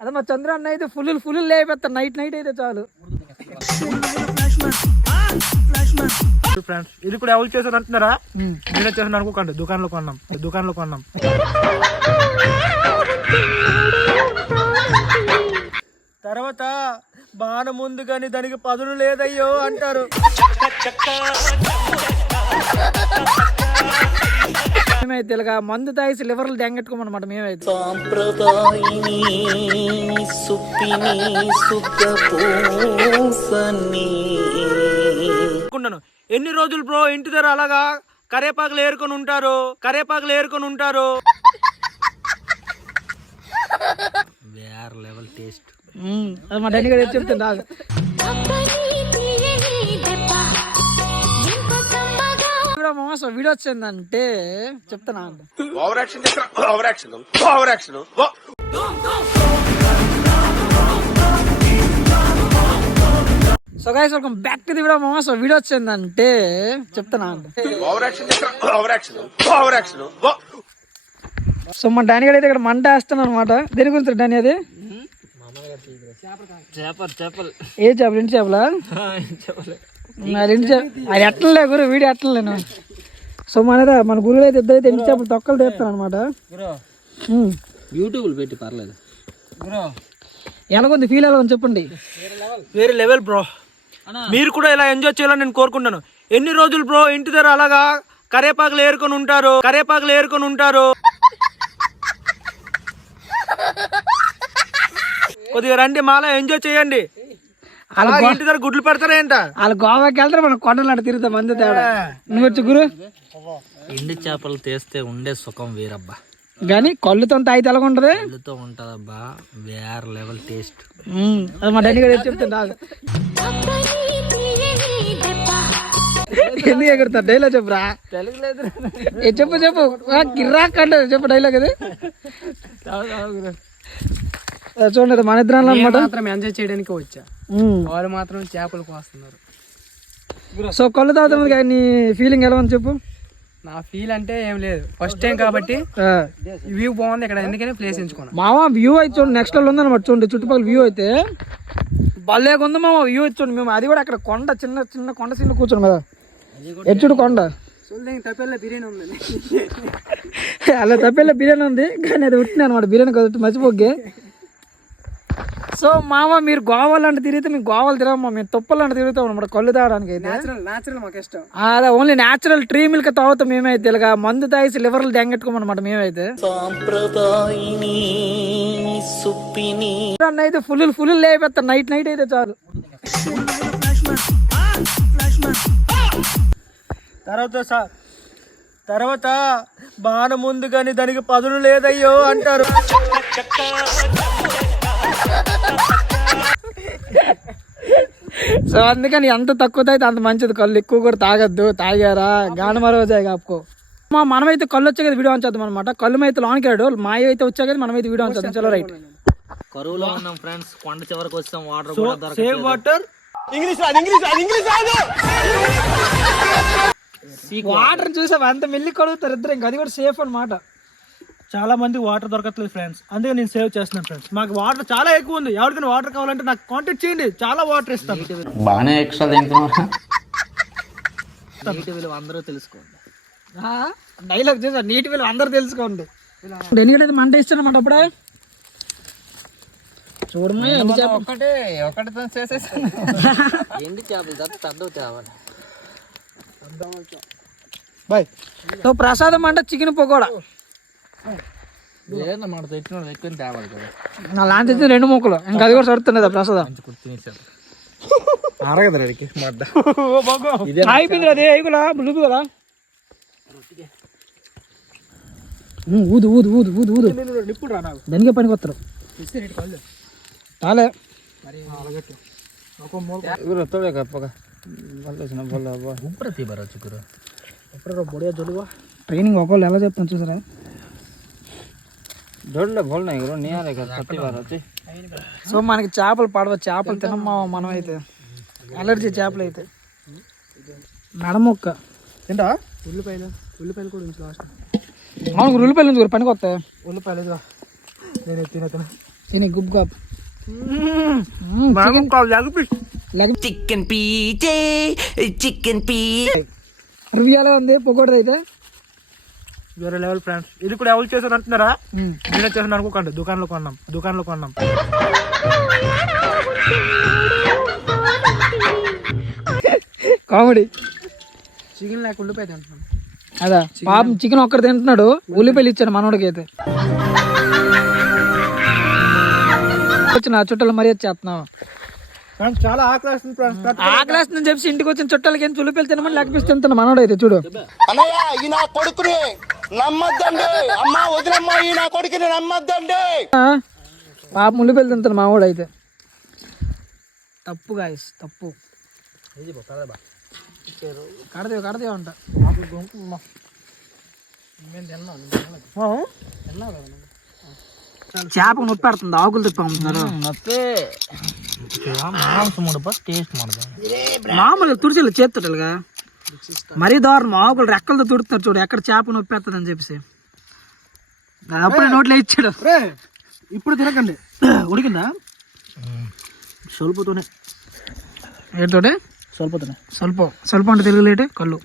అదే మా చంద్ర అన్న అయితే ఫుల్ లేపెత్తారు నైట్ అయితే చాలు. ఫ్రెండ్స్ ఇది కూడా ఎవరు చేశారు అంటున్నారా? నేనే చేశాను అనుకోకండి, దుకాణంలో కొన్నాం. తర్వాత బాణం ఉంది కానీ దానికి పదును లేదయ్యో అంటారు. మేమైతే ఇలాగా మందు తాగేసి లివర్లు దెంగెట్టుకోమన్నమాట. మేమైతే ఎన్ని రోజులు బ్రో ఇంటి దగ్గర అలాగా కరేపాకులు ఏరుకొని ఉంటారు. వేర్ లెవెల్ టేస్ట్. అది మా డాడీ గారు చెప్తుంటా. వీడియో వచ్చిందంటే చెప్తానా. So guys welcome back to the video మామ. సో వీడియో వచ్చిందంటే చెప్తానా. సో మా డానీ గారు అయితే ఇక్కడ మంట వేస్తాను అనమాట. దేని గురించి డానీ? అది చేపలు. ఏ చేపలు? ఇంటి చేపలా? అది ఎట్టలే గురు, వీడియో ఎట్టలేను. సో మన గురువు అయితే ఇద్దరైతే ఇంటి చేపలు తొక్కలు తీస్తాను అనమాట. యూట్యూబ్ పెట్టి పర్లేదు. ఎలాగొంది ఫీల్ ఎలా ఉంది చెప్పండి. వేరే లెవెల్ బ్రో. మీరు కూడా ఇలా ఎంజాయ్ చేయాలని నేను కోరుకుంటాను. ఎన్ని రోజులు బ్రో ఇంటి దగ్గర అలాగా కరేపాకులు ఏరుకొని ఉంటారు. కొద్దిగా రండి, మాలా ఎంజాయ్ చేయండి. ఇంటి దగ్గర గుడ్లు పెడతారా ఏంట? వాళ్ళు గోవాకి వెళ్తారు, మనం కొండలు తిరుగుతాం మంది తేడా. నువ్వు వచ్చి గురు ఎండి చేపలు తీస్తే ఉండే సుఖం వేరబ్బా. కానీ కళ్ళుతో తాగితే ఎలాగ ఉంటది? కళ్ళుతో ఉంటదబ్బా, వేర్ లెవెల్ టేస్ట్. అది మా డాడీ గారు చెప్తుంటా. ఎందుకు ఎగురుతారు? డైలాగ్ చెప్పురా. చెప్పు కిర్రాక్ అంటే చెప్పు డైలాగ్. అది చూడండి, మన ఇద్దరు అనమాట. ఎంజాయ్ చేయడానికి వచ్చా, వాళ్ళు మాత్రం చేపలు కోస్తున్నారు. సో కళ్ళు తాగుతాం కానీ నీ ఫీలింగ్ ఎలా ఉంది చెప్పు. నా ఫీల్ అంటే ఏం లేదు, ఫస్ట్ టైం కాబట్టి వ్యూ బాగుంది ఇక్కడ, ఎందుకని ప్లేస్ ఎంచుకున్నాను. మామ వ్యూ అయితే చూడండి నెక్స్ట్ లెవెల్ ఉందన్నమాట. చూడండి చుట్టుపక్కల వ్యూ అయితే భలేగా ఉంది మామ. వ్యూ అయితే చూడండి. మేము అది కూడా అక్కడ కొండ చిన్న కొండ సీన్లో కూర్చోండి కదా. ఎచ్చుడు కొండ తప్పేలా బిర్యానీ ఉంది. అలా తప్పేలా బిర్యానీ ఉంది కానీ అది ఉట్టిన అనమాట. బిర్యానీ కదా మర్చిపోకే. సో మామ మీరు గోవాలు అంటే తిరిగితే మేము గోవాలు తిరగమ్మా, మేము తుప్పలు అంటే తిరుగుతాం అనమాట కళ్ళు తాగడానికి. అయితే న్యాచురల్ మాకు ఇష్టం. అదే ఓన్లీ న్యాచురల్ ట్రీ మిల్క్ తాగుతాం మేమైతే. ఇలాగా మందు తాగేసి లివర్లు దెంగెట్టుకోమన్నమాట మేమైతే. అయితే ఫుల్ లేపెత్తారు నైట్ అయితే చాలు. తర్వాత బాణం ఉంది కానీ దానికి పదును లేదయ్యో అంటారు. సో అందుకని ఎంత తక్కువ తాగితే అంత మంచిది. కళ్ళు ఎక్కువ కూడా తాగద్దు. తాగారా గానమ రోజే కాపుకో. మనమైతే కళ్ళు వచ్చే కదా వీడియో అంచేద్దాం అనమాట. కళ్ళు అయితే లాంగ్ కాడు, మాయ అయితే వచ్చా కదా మనమైతే వీడియో అంచేద్దాం. చలో రైట్. కరువులో ఉన్నాం ఫ్రెండ్స్, కొండ చివరికి వచ్చాం. వాటర్ చూసావా అంత మెల్లి కడుగుతారు ఇద్దరు. ఇంకా అది కూడా సేఫ్ అనమాట. చాలా మంది వాటర్ దొరకట్లేదు ఫ్రెండ్స్, అందుకే నేను సేవ్ చేస్తున్నాను ఫ్రెండ్స్. మాకు వాటర్ చాలా ఎక్కువ ఉంది. ఎవరికైనా వాటర్ కావాలంటే నాకు కాంటాక్ట్ చేయండి, చాలా వాటర్ ఇస్తాను. బాగానే ఎక్స్ట్రా తింటున్నారు. నీటి విలువ అందరూ తెలుసుకోండి. డైలాగ్ చూసా, నీటి విలువ అందరూ తెలుసుకోండి. ఎందుకంటే మంట ఇస్తానమాట అప్పుడే. చూడమా ఒకటితో చేసేసి ఎండి చేపలు పెద్దవి తేవాలి. బాయ్. సో ప్రసాదం అంటే చికెన్ పకోడా. మన తెచ్చిన ఎక్కువ తేవాలి కదా. నా లాంటి తెచ్చిన 2 ముక్కలు, ఇంకా అది కూడా సరుతున్నది ప్రసాదం. అయిపోయింది అదే అయిపోలా బులుపు కదా. ఊదు ఊదు ఊదు ఊదు ఊదు నిప్పుడు రా నాకు దానికే పనికి వస్తారు. చాలే ట్రైనింగ్ ఒకళ్ళు ఎలా చెప్తాను చూసారా. సో మనకి చేపలు పడవ, చేపలు తినమ్మా మనం అయితే. అలర్జీ చేపలు అయితే. మెడమొక్క ఏంటా ఉల్లిపాయలు కూడా ఉంచు లాస్ట్. అవును ఉల్లిపాయలు నుంచి పనికి వస్తాయి. ఉల్లిపాయలు నేను తిన తిని గుబ్ గాబ్ చికెన్ పీచే చికెన్ పీ రివ్యూలో ఉంది పొగోడది అయితే వేరే లెవెల్ ఫ్రెండ్స్. ఇది కూడా ఎవరు చేశారు అంటున్నారా? నేనే చేశాను అనుకోకండి. దుకాణంలో కొన్నాం. కామెడీ. చికెన్ లేక ఉల్లిపాయ తింటున్నాం. అదా పాపం చికెన్ ఒక్కటి తింటున్నాడు, ఉల్లిపాయలు ఇచ్చాడు మనోడికి అయితే. వచ్చిన చుట్టాలు మరీ చేస్తున్నాం. ఫ్రెండ్స్ చాలా ఆకలిస్తుంది ఫ్రెండ్స్. ఆకలేస్తుందని చెప్పి ఇంటికి వచ్చిన చుట్టాలకి ఏం ఉల్లిపాయలు తినమని లెక్కపిస్తే తింటున్నా మనోడైతే చూడు. అన్నయ్య ఈ నా కొడుకుని నమ్మద్దండి, అమ్మా వదినమ్మా ఈ నా కొడుకుని నమ్మద్దండి. పాపం ఉల్లిపాయలు తింటాను మావాడైతే. తప్పు గాయస్, తప్పు. కడదేవు అంట. చేప నొప్పి పెడుతుంది, ఆకులు తిప్పమ్ముతున్నారు. మామూలుగా తుడిచెలు చేతుడుగా మరీ దారుణం. ఆకులు రెక్కలతో తుడుతున్నారు చూడు, ఎక్కడ చేప నొప్పి పెడుతుంది అని చెప్పేసి. అప్పుడే నోట్లో ఇచ్చాడు. ఇప్పుడు తినకండి. ఉడికిందా? స్వల్పతోనే. ఏంటోటే స్వల్పం అంటే తెలుగు లేటే కళ్ళు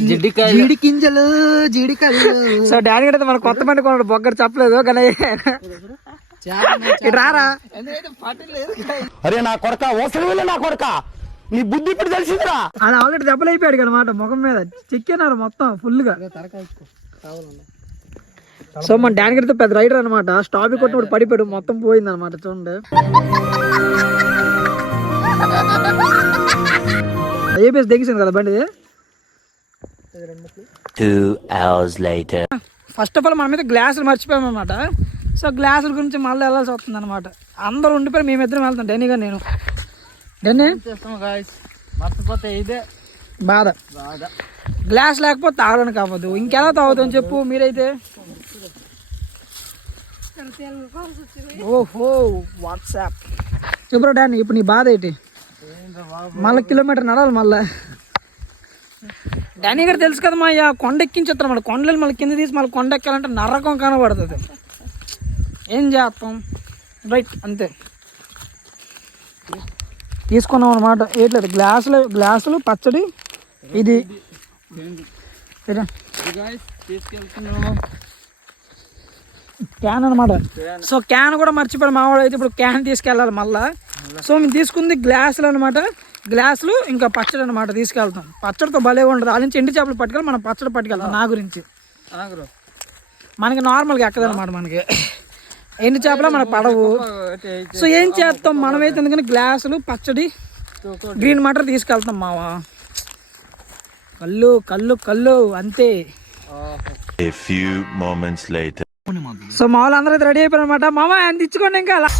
జీడి గింజలు. సో డాడీ అయితే మన కొత్త బండి కొన్నాడు, బొగ్గర చెప్పలేదు కానీ రారా. అరే నా కొడక ఓసలి నా కొడక, నీ బుద్ధి ఇప్పుడు తెలిసిందిరా. అది ఆల్రెడీ దెబ్బలు అయిపోయాడు అనమాట ముఖం మీద, చెక్కినారు మొత్తం ఫుల్ గా. సో మన డాడీ గడితే పెద్ద రైడర్ అనమాట. స్టాప్ కొట్టినప్పుడు పడిపోయాడు, మొత్తం పోయింది అనమాట. చూడండి ఏపీఎస్ దగ్గిసింది కదా బండి. 2 hours later. First of all మన మీద గ్లాసులు మర్చిపోయాం అనమాట. సో గ్లాసుల గురించి మళ్ళీ వెళ్ళాల్సి వస్తుంది అనమాట. అందరూ ఉండిపోయి మేమిద్దరం వెళ్తాం, డెన్నీ గారు నేను. డెన్నీ మర్చిపోతే ఇదే బాధ. గ్లాస్ లేకపోతే తాగడానికి అవ్వదు, ఇంకెలా తాగుతాం చెప్పు మీరైతే. ఓహో వాట్సాప్ చెప్పరా డానీ, ఇప్పుడు నీ బాధ ఏంటి? మళ్ళీ కిలోమీటర్ నడాలి మళ్ళా. డానీ గారు తెలుసు కదా మా అయ్యా, కొండ ఎక్కించేస్తాం అన్నమాట. కొండలు మళ్ళీ కింద తీసి మళ్ళీ కొండ ఎక్కాలంటే నరకం కనబడుతుంది. ఏం చేస్తాం, రైట్ అంతే. తీసుకున్నాం అనమాట. ఏట్లేదు గ్లాసులు పచ్చడి ఇది క్యాన్ అనమాట. సో క్యాన్ కూడా మర్చిపోయాడు మావాడు అయితే. ఇప్పుడు క్యాన్ తీసుకెళ్ళాలి మళ్ళా. సో మేము తీసుకుంది గ్లాసులు అనమాట. గ్లాసులు ఇంకా పచ్చడి అనమాట తీసుకెళ్తాం. పచ్చడితో భలే ఉండదు. వాళ్ళ నుంచి ఎండి చేపలు పట్టుకెళ్ళి మనం పచ్చడి పట్టుకెళ్తాం. నా గురించి మనకి నార్మల్గా ఎక్కదనమాట. మనకి ఎండి చేపలు మనకు పడవు. సో ఏం చేస్తాం మనమైతే, ఎందుకని గ్లాసులు పచ్చడి గ్రీన్ మటర్ తీసుకెళ్తాం మావా. కళ్ళు అంతే. A few moments later. So మా వాళ్ళు అందరూ అయితే రెడీ అయిపోయారు అనమాట. మామ ఎంత ఇచ్చుకోండి ఇంకా అలా.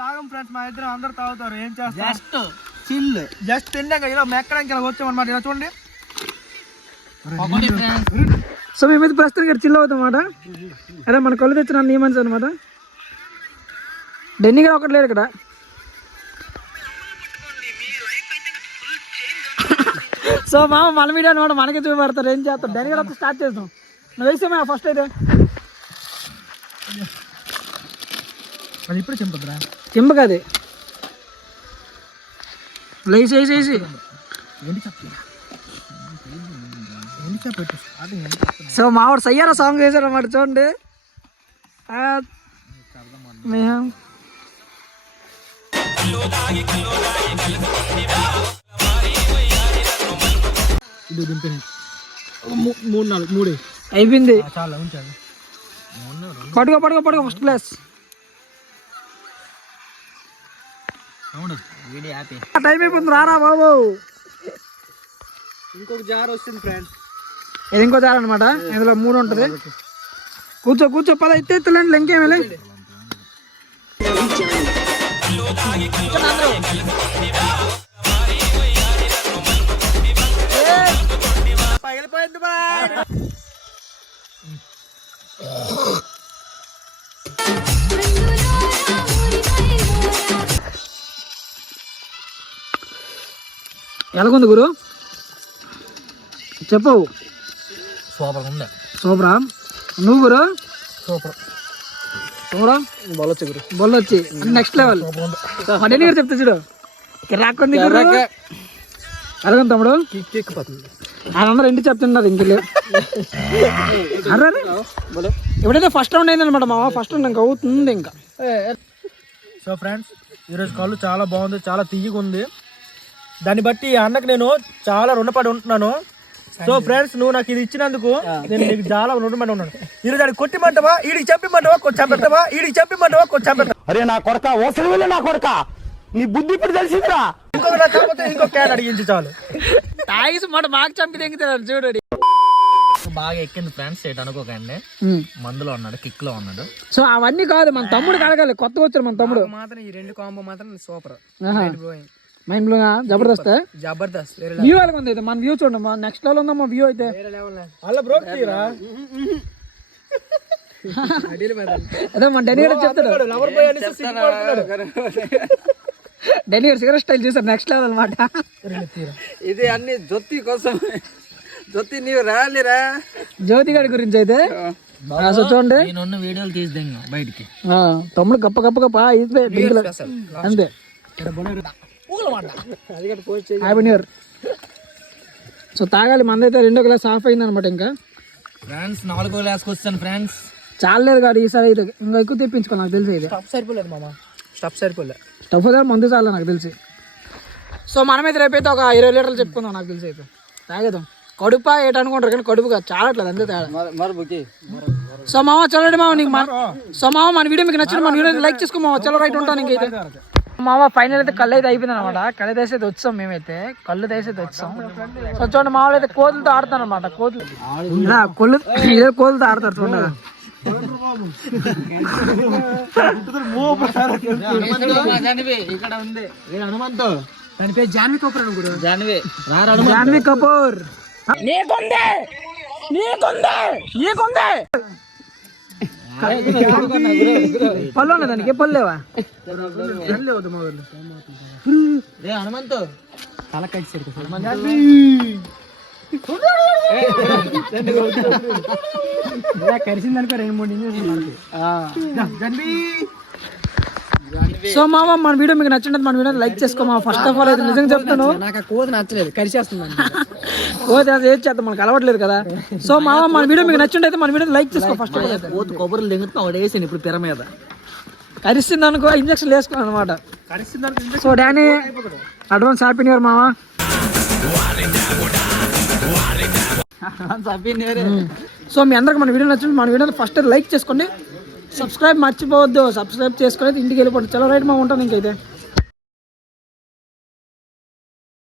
తాగం ఫ్రెండ్స్, మా ఇద్దరు అందరు తాగుతారు. ఏం చేస్తారు, జస్ట్ తిన్నాక ఇలా మెక్కడానికి ఇలా వచ్చామన్నమాట. ఇలా చూడండి. సో మేమైతే ప్రస్తుతం ఇక్కడ చిల్ అవుతాం అనమాట. అదే మన కళ్ళు తెచ్చిన నియమన్స్ అనమాట. డెన్నీ కూడా ఒకటి లేడు ఇక్కడ. సో మామ మన మీడియా అనమాట, మనకే చూపెడతారు. ఏం చేస్తాం, డెన్నీ కూడా స్టార్ట్ చేస్తాం. నువ్వు వేసామా ఫస్ట్ అయితే. అది ఇప్పుడు చింపదురా, చింపకది వేసి. సో మావాడు సయ్యారా సాంగ్ వేసాడు అన్నమాట. చూడండి మూడు అయిపోయింది. చాలా ఉంచాలి. పడుకో ఫస్ట్ క్లాస్. టైం అయిపోతుంది, రారా బాబు. ఇంకొక జార్ వస్తుంది ఫ్రెండ్స్. ఇది ఇంకో జార్ అనమాట. ఇందులో 3 ఉంటుంది. కూర్చో పద ఎత్తేలేండి. ఇంకేం వెళ్ళి పగిలిపోయింది బాయ్. ఎలాగుంది గురు? చెప్పు. సూపర్ ఉంది. సూపరా? నువ్వు గురు? సూపర్. సూపరా? బొల్లొచ్చు గురు. బొల్లొచ్చి నెక్స్ట్ లెవెల్. మా డాడీ గారు చెప్తా చూడు, రాకండి అలాగని తమ్ముడు అందరూ ఇంటి చెప్తున్నారు ఇంకెళ్ళి. అరే ఎప్పుడైతే ఫస్ట్ రౌండ్ అయిందనమాట మామ, ఫస్ట్ రౌండ్ ఇంకా అవుతుంది ఇంకా. సో ఫ్రెండ్స్, ఈరోజు కళ్ళు చాలా బాగుంది, చాలా తీయగా ఉంది. దాన్ని బట్టి అన్నకు నేను చాలా రుణపడి ఉంటున్నాను. సో ఫ్రెండ్స్, నువ్వు నాకు ఇది ఇచ్చినందుకు నేను నీకు చాలా రుణపడి ఉన్నాను. ఈరోజు దాన్ని కొట్టిమంటావా, ఈడికి చెప్పిమంటావా, కొంచెం పెడతావా, ఈడికి చెప్పిమంటావా, కొంచెం పెడతా. అరే నా కొడక ఓసలి వెళ్ళి నా కొడక, నీ బుద్ధి ఇప్పుడు తెలిసిందిరా. ఇంకొక కాకపోతే ఇంకో క్యాన్ అడిగించి చాలు. తాగిసి మాట బాగా చంపి తెంగుతాడు చూడండి. బాగా ఎక్కింది ఫ్రెండ్స్, ఏట అనుకోకండి. మందులో ఉన్నాడు, కిక్ లో ఉన్నాడు. సో అవన్నీ కాదు, మన తమ్ముడు కడగాలి, కొత్తగా వచ్చారు మన తమ్ముడు. మాత్రం ఈ 2 కాంబో మాత్రం సూపర్, మైండ్ లో జబర్దస్త్. జబర్దస్త్. వేరే వ్యూ అలాగ ఉంది అయితే, మన వ్యూ చూడండి, మా నెక్స్ట్ లెవెల్ ఉందా మా వ్యూ అయితే. లెవెల్. అలా బ్రోక్ తీరా. అదే మన డాడీ గారు చెప్తాడు, లవర్ బాయ్ అనేసి సిగ్గుపడుతున్నాడు. డాడీ గారు సిగరెట్ స్టైల్ చూసారు, నెక్స్ట్ లెవెల్ అనమాట. ఇది అన్ని జొత్తి కోసం, జొత్తి నీవు రాలిరా. జ్యోతి గారి గురించి అయితే అసలు చూడండి, నేను వీడియోలు తీద్దాం బయటికి. తమ్ముడు గప్ప గప్ప గప్ప అయితే అంతే. Happy new year. సో తాగాలి, మందైతే 2 గ్లాస్ ఆఫ్ అయింది అనమాట. ఇంకా ఫ్రెండ్స్ 4వ గ్లాస్కి వచ్చాను ఫ్రెండ్స్. చాలేదు కాదు ఈసారి అయితే, ఇంకా ఎక్కువ తెప్పించుకో నాకు తెలిసి. ఇది స్టఫ్ సరిపోలేదు మామ, స్టఫ్ సరిపోలే. స్టఫ్ దగ్గర మందు చాలా నాకు తెలిసి. సో మనమైతే రేపైతే ఒక 20 లీటర్లు చెప్పుకుందాం నాకు తెలిసి అయితే. తాగేద్దాం. కడుపా ఏటనుకుంటారు కానీ కడుపు కాదు, చాలా అట్లేదు అంతే తేడా. సో మామ చల్లడి మామ నీకు సో మామ మన వీడియో మీకు నచ్చింది, మన వీడియో లైక్ చేసుకో మామ. చలో రైట్ ఉంటాను ఇంకైతే. మామ ఫైనల్ అయితే కళ్ళు అయితే అయిపోయింది అనమాట. కళ్ళు తీసి అయితే వచ్చాం మేమైతే, కళ్ళు తీసి అయితే వచ్చాం. సో చూడండి మామూలు అయితే కోతులతో ఆడతాను అనమాట. కోతులు ఇదే కోతులతో ఆడతారు చూడండి. ఇక్కడ ఉంది హనుమంతు, దాని పేరు జాన్వీ కపూర్ అనుకో. జాన్వీ కపూర్. నీకుందే పళ్ళు ఉన్నాయి దానికి, పళ్ళేవా? హనుమంతు తల కట్టాడు. కరిసిందనుకో 2-3 ఇంజక్షన్లు. సో మామ మన వీడియో మీకు నచ్చినట్టు మన వీడియో లైక్ చేసుకో మామ. ఫస్ట్ ఆఫ్ ఆల్ అయితే నిజంగా చెప్తాను, నాకు ఆ కోతి నచ్చలేదు, కరిచేస్తుంది. కోతి అది ఏది చేద్దాం, మనకు అలవట్లేదు కదా. సో మామ మన వీడియో మీకు నచ్చినట్టు మన వీడియో లైక్ చేసుకో. ఫస్ట్ ఆఫ్ ఆల్ అయితే కొబ్బరి దిగుతున్నా ఒకటి వేసాను ఇప్పుడు పిర మీద. కరిస్తుంది అనుకో, ఇంజక్షన్ వేసుకున్నాను అనమాట. So Danny advance happy new year మామ. సో మీ అందరికి మన వీడియో నచ్చింది, మన వీడియోని ఫస్ట్ లైక్ చేసుకోండి, సబ్స్క్రైబ్ మర్చిపోవద్దు. సబ్స్క్రైబ్ చేసుకుని ఇంటికి వెళ్ళిపోండి. చలో రైట్ మా ఉంటాను ఇంకైతే.